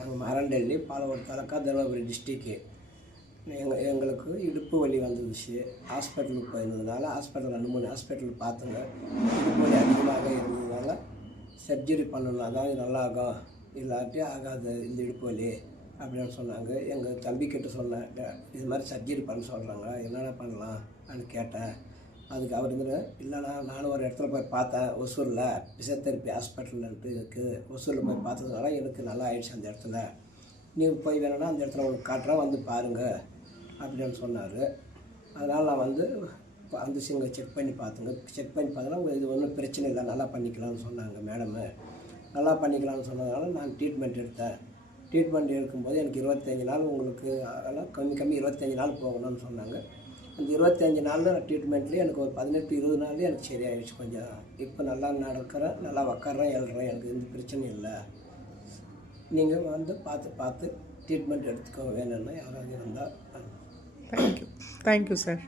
நாங்கள் மரண்டள்ளி பாலவோடு தாலுக்கா தருமபுரி டிஸ்ட்ரிக்கு. எங்களுக்கு இடுப்பு வலி வந்துருச்சு. ஹாஸ்பிட்டலுக்கு போயிருந்ததுனால ஹாஸ்பிட்டல் 2-3 ஹாஸ்பிட்டல் பார்த்தோங்க. இடுப்பு வலி அதிகமாக இருந்ததுனால சர்ஜரி பண்ணணும், அதாவது நல்லாகும், இல்லாட்டி ஆகாது இந்த இடுப்பு வலி அப்படின்னு சொன்னாங்க. எங்கள் தம்பிக்கிட்ட சொன்னேன், இது மாதிரி சர்ஜரி பண்ண சொல்கிறாங்க, என்னென்ன பண்ணலாம் அப்படின்னு கேட்டேன். அதுக்கு அவர் இல்லைண்ணா நானும் ஒரு இடத்துல போய் பார்த்தேன், ஒசூரில் ஃபிசியோதெரப்பி ஹாஸ்பிட்டல்ன்ட்டு இருக்குது. ஒசூரில் போய் பார்த்ததுனால எனக்கு நல்லா ஆயிடுச்சு அந்த இடத்துல. நீங்கள் போய் வேணும்னா அந்த இடத்துல உங்களுக்கு காட்டுறேன், வந்து பாருங்கள் அப்படின்னு சொன்னார். அதனால் நான் அந்த சிங்க செக் பண்ணி பார்த்துங்க. செக் பண்ணி பார்த்தோன்னா இது ஒன்றும் பிரச்சனை இல்லை, நல்லா பண்ணிக்கலாம்னு சொன்னாங்க மேடமு. நல்லா பண்ணிக்கலாம்னு சொன்னதுனால நான் ட்ரீட்மெண்ட் எடுத்தேன். ட்ரீட்மெண்ட் எடுக்கும்போது எனக்கு 25 நாள் உங்களுக்கு அதெல்லாம் கம்மி 25 நாள் போகணும்னு சொன்னாங்க. அந்த 25 நாளில் ட்ரீட்மெண்ட்லேயே எனக்கு ஒரு 18-20 நாள்லேயே எனக்கு சரியாயிடுச்சு. கொஞ்சம் இப்போ நல்லா நடக்கிறேன், நல்லா உக்கார்றேன், எழுறேன், எனக்கு எந்த பிரச்சனையும் இல்லை. நீங்கள் பார்த்து ட்ரீட்மெண்ட் எடுத்துக்க வேணும்னா யாராவது இருந்தால். Thank you sir.